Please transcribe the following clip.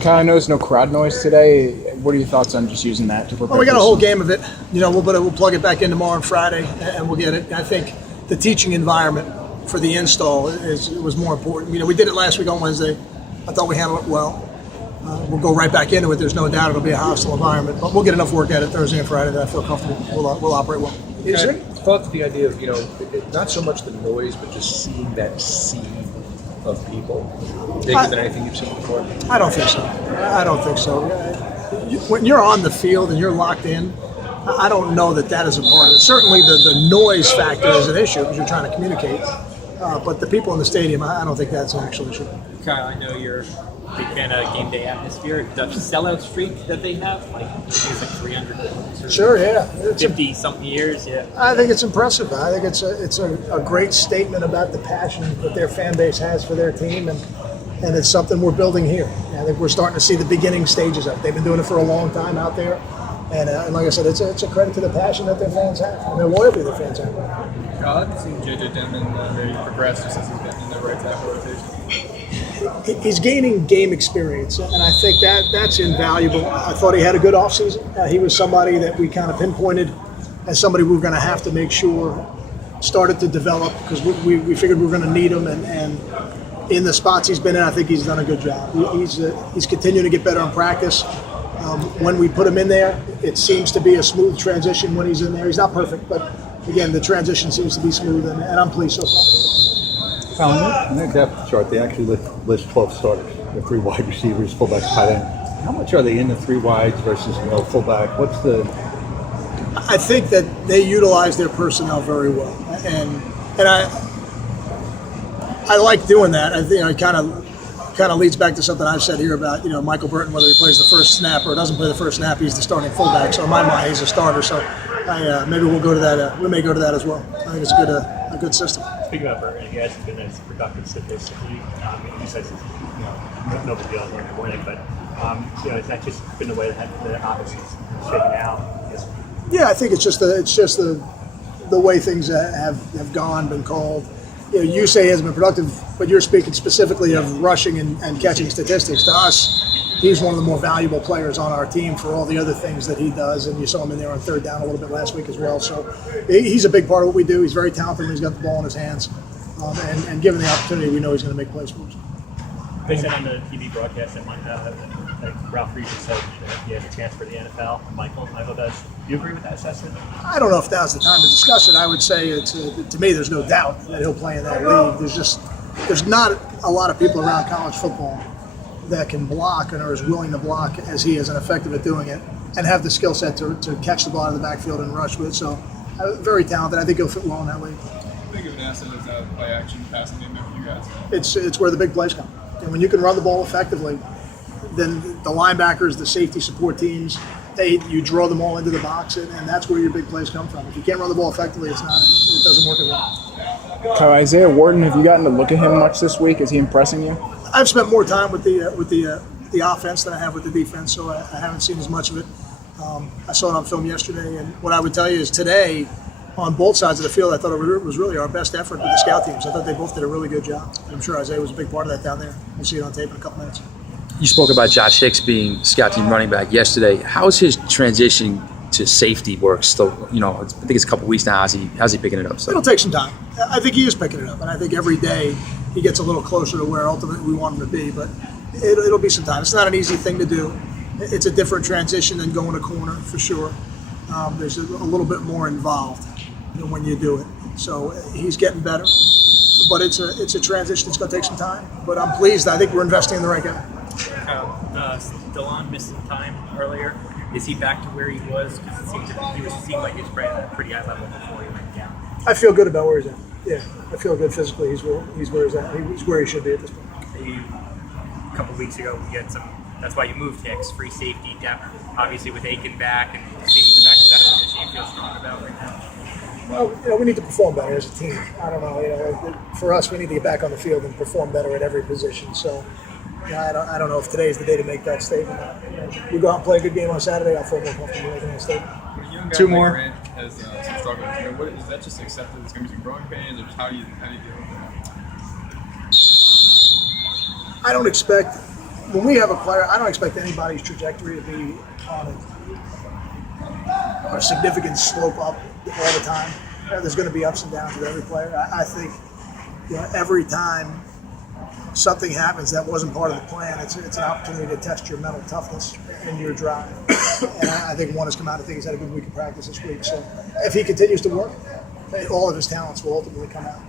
Kyle, I noticed no crowd noise today. What are your thoughts on just using that to prepare? Well, we got a whole game of it. We'll plug it back in tomorrow and Friday, and we'll get it. I think the teaching environment for the install was more important. We did it last week on Wednesday. I thought we handled it well. We'll go right back into it. There's no doubt it'll be a hostile environment, but we'll get enough work at it Thursday and Friday that I feel comfortable. We'll operate well. Is there thought to the idea of, not so much the noise, but just seeing that sea of people bigger than anything you've seen before? I don't think so. When you're on the field and you're locked in, I don't know that is a part of it. Certainly the noise factor is an issue because you're trying to communicate. But the people in the stadium, I don't think that's an actual issue. Kyle, I know you're a big fan of game day atmosphere. The sellout streak that they have, it's like 300. Sure, yeah. 50-something years, yeah. I think it's impressive. I think it's a great statement about the passion that their fan base has for their team, and it's something we're building here. I think we're starting to see the beginning stages of it. They've been doing it for a long time out there, and like I said, it's a credit to the passion that their fans have and their loyalty their fans have. Kyle, I've seen JJ Denman very progressive since he's been in the right tackle rotation. He's gaining game experience, and I think that's invaluable. I thought he had a good offseason. He was somebody that we kind of pinpointed as somebody we were going to have to make sure started to develop because we figured we were going to need him, and in the spots he's been in, I think he's done a good job. He's continuing to get better in practice. When we put him in there, it seems to be a smooth transition when he's in there. He's not perfect, but again, the transition seems to be smooth, and I'm pleased so far. On their depth chart, they actually list 12 starters. The 3 wide receivers, fullback, tight end. How much are they in the 3 wides versus no fullback? I think that they utilize their personnel very well, and I like doing that. I think it kind of leads back to something I've said here about Michael Burton, whether he plays the first snap or doesn't play the first snap, he's the starting fullback. So in my mind, he's a starter. So maybe we'll go to that. We may go to that as well. I think it's a good system. Speaking of Burton, he hasn't been as productive statistically. He says no big deal in the morning, but has that just been the way that the offense is shaking out? Yeah, I think it's just the way things have gone, been called. You say he hasn't been productive, but you're speaking specifically of rushing and catching statistics. To us, he's one of the more valuable players on our team for all the other things that he does, and you saw him in there on third down a little bit last week as well. So he's a big part of what we do. He's very talented when he's got the ball in his hands, and given the opportunity, we know he's going to make plays for us. They said on the TV broadcast that Ralph Reed said that he has a chance for the NFL. Michael does. Do you agree with that assessment? I don't know if now's the time to discuss it. I would say to me, there's no doubt that he'll play in that league. There's not a lot of people around college football that can block and are as willing to block as he is and effective at doing it, and have the skill set to catch the ball out of the backfield and rush with. So, very talented. I think he'll fit well in that league. How big of an asset is that play-action passing game for you guys? It's where the big plays come. And when you can run the ball effectively, then the linebackers, the safety support teams, you draw them all into the box, and that's where your big plays come from. If you can't run the ball effectively, it doesn't work as well. Kyle, Isaiah Wharton, have you gotten to look at him much this week? Is he impressing you? I've spent more time with the offense than I have with the defense, so I haven't seen as much of it. I saw it on film yesterday, and what I would tell you is today, on both sides of the field, I thought it was really our best effort with the scout teams. I thought they both did a really good job. I'm sure Isaiah was a big part of that down there. We'll see it on tape in a couple minutes. You spoke about Josh Hicks being scout team running back yesterday. How is his transition to safety work still? I think it's a couple weeks now. How's he picking it up? It'll take some time. I think he is picking it up, and I think every day he gets a little closer to where ultimately we want him to be. But it'll be some time. It's not an easy thing to do. It's a different transition than going a corner for sure. There's a little bit more involved when you do it. So he's getting better, but it's a transition. It's going to take some time. But I'm pleased. I think we're investing in the right guy. Delon missed some time earlier. Is he back to where he was? Because it seemed like he was playing at a pretty high level before he went down. I feel good about where he's at. Yeah, I feel good physically. He's where he's at. He's where he should be at this point. A couple weeks ago, we had some. That's why you moved Hicks, free safety depth. Obviously, with Aiken back and safety back, is that a position you feel strong about right now? Well, we need to perform better as a team. I don't know. For us, we need to get back on the field and perform better at every position. So, I don't know if today is the day to make that statement. We go out and play a good game on Saturday, I'll feel more comfortable making that statement. When a young guy like Grant has some struggles, is that just accepted there's going to be some growing pains, or just how do you deal with that? I don't expect when we have a player, I don't expect anybody's trajectory to be on a significant slope up all the time. There's going to be ups and downs with every player. I think every time something happens that wasn't part of the plan, it's an opportunity to test your mental toughness and your drive. And I think one has come out. I think he's had a good week of practice this week. So if he continues to work, all of his talents will ultimately come out.